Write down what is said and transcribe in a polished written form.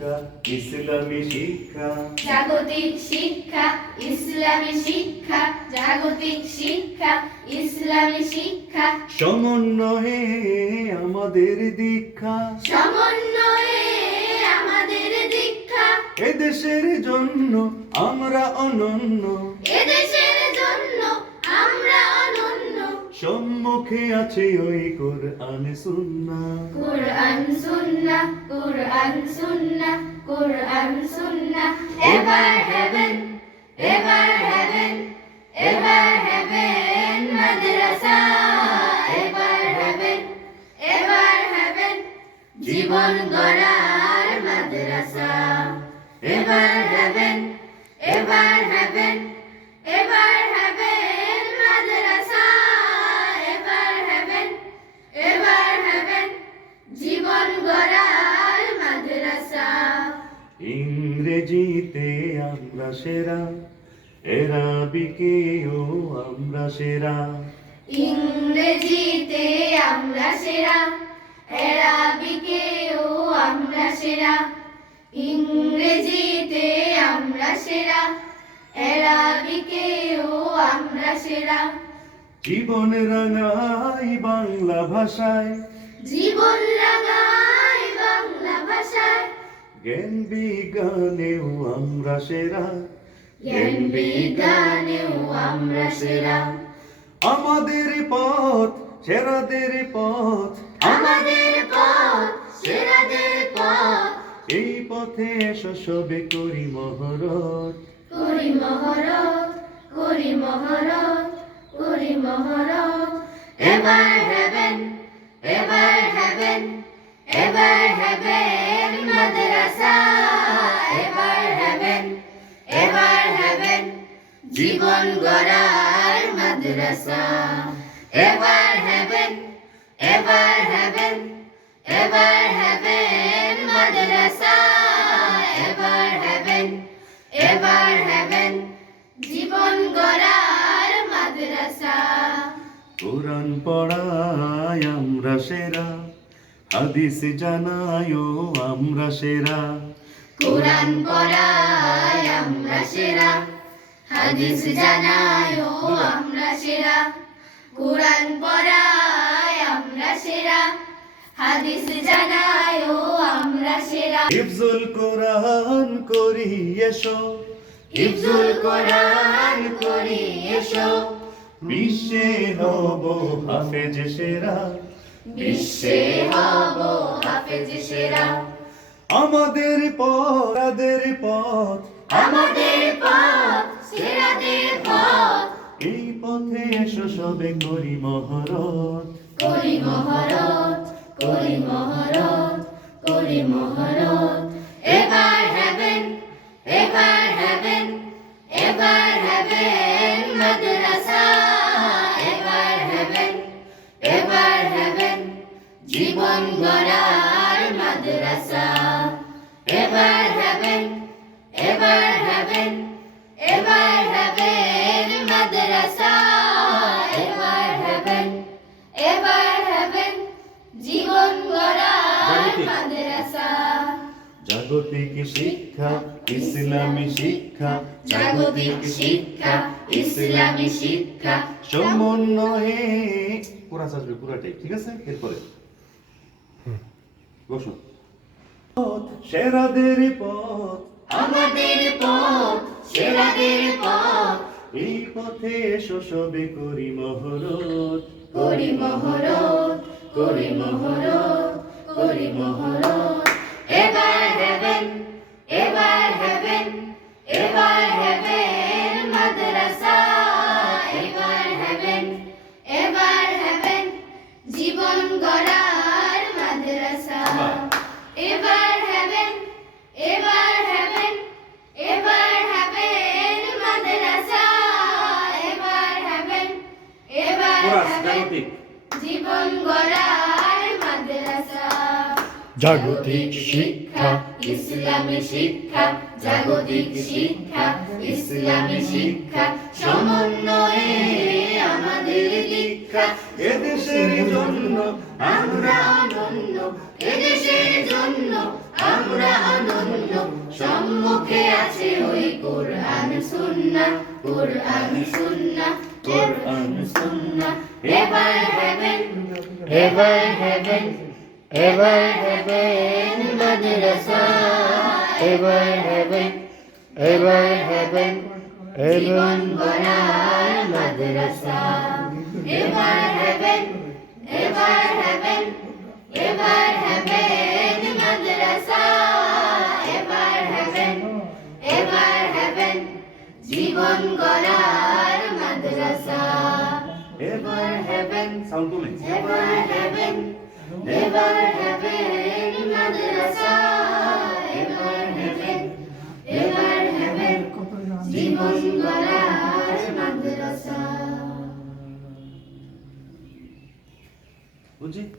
শিক্ষা ইসলামী শিক্ষা জাগতিক শিক্ষা ইসলামী শিক্ষা জাগতিক শিক্ষা ইসলামী শিক্ষা সমন্বয়ে আমাদের দীক্ষা সমন্বয়ে আমাদের দীক্ষা এদেশের জন্য আমরা অনন্য এদেশের জন্য আমরা অনন্য সম্মুখে আছে ওই কোরআন সুন্নাহ কোরআন সুন্নাহ কোরআন সুন্নাহ কোরআন সুন্নাহ এবার হেভেন এবার হেভেন এবার হেভেন মাদ্রাসা এবার হেভেন এবার হেভেন জীবন গড়ার মাদ্রাসা এবার হেভেন এবার হেভেন এবার হেভেন মাদ্রাসা এবার হেভেন এবার হেভেন জীবন গড়ার মাদ্রাসা ইংরেজিতে আমরা সেরা এরাবিকেও আমরা সেরা ইংরেজিতে আমরা সেরা আরবিকেও আমরা সেরা ইংরেজিতে আমরা সেরা আরবিকেও আমরা সেরা জীবন রাঙাই বাংলা ভাষায় জীবন রাঙাই বাংলা ভাষায় জ্ঞান বিজ্ঞানেও আমরা সেরা জ্ঞান বিজ্ঞানেও আমরা সেরা আমাদের পথ সেরাদের পথ আমাদের পথ সেরাদের পথ এই পথে এসো সবে করি মহরত করি মহরত করি মহরত করি মহরত এবার হেভেন এবার হেভেন এবার হেভেন মাদ্রাসা এবার হেভেন এবার হেভেন জীবন গড়ার মাদ্রাসা এবার হেভেন এবার হেভেন এবার হেভেন মাদ্রাসা এবার হেভেন এবার হেভেন জীবন গড়ার মাদ্রাসা কোরআন পড়ায় আমরা সেরা হাদিস জানায়ও আমরা সেরা কোরআন পড়ায় আমরা সেরা হাদিস জানায়ও আমরা সেরা কোরআন পড়ায় আমরা সেরা হাদিস জানায়ও আমরা সেরা হিফজুল কোরআন করি এসো হিফজুল কোরআন করি এসো বিশ্বে হব হাফেজ সেরা বিশ্বে হব হাফেজ সেরা আমাদের পথ আমাদের পথ সেরাদের পথ এই পথে এসো সবে করি মহরত করি মহরত করি মহরত করি মহরত এবার হেভেন এবার হেভেন এবার হেভেন মাদ্রাসা এবার হেভেন এবার হেভেন জীবন গড়ার মাদ্রাসা এবার হেভেন এবার হেভেন এবার হেভেন মাদ্রাসা এবার হেভেন এবার হেভেন জীবন গড়ার মাদ্রাসা জাগতিক শিক্ষা ইসলামী শিক্ষা জাগতিক শিক্ষা ইসলামী শিক্ষা সমন্বয়ে পুরা আসবে পুরাটাই ঠিক আছে এরপরে বসো সেরাদের পথ আমাদের পথ সেরাদের পথ এই পথে এসো সবে করি মহরত করি মহরত করি মহরত করি মহরত এবার হেভেন এবার হেভেন এবার হেভেন মাদ্রাসা এবার হেভেন এবার হেভেন জীবন গড়ার মাদ্রাসা এবার হেভেন এবার হেভেন এবার হেভেন মাদ্রাসা এবার হেভেন এবার হেভেন জীবন গড়ার মাদ্রাসা জাগতিক শিক্ষা ইসলামী শিক্ষা জাগতিক শিক্ষা ইসলামী শিক্ষা সমন্বয়ে আমাদের দীক্ষা এদেশের জন্য আমরা অনন্য এদেশের জন্য আমরা অনন্য আছে ওই কোরআন সুন্নাহ কোরআন সুন্নাহ কোরআন সুন্নাহ এবার হেভেন এবার হেভেন এবার হেভেন মাদ্রাসা এবার হেভেন এবার হেভেন জীবন গড়ার মাদ্রাসা এবার হেভেন এবার হেভেন এবার হেভেন মাদ্রাসা এবার হেভেন জীবন গড়ার মাদ্রাসা এবার হেভেন সাউন্ড তুলে এবার হেভেন মাদ্রাসা এবার হেভেন জীবন গড়ার মাদ্রাসা বুঝছি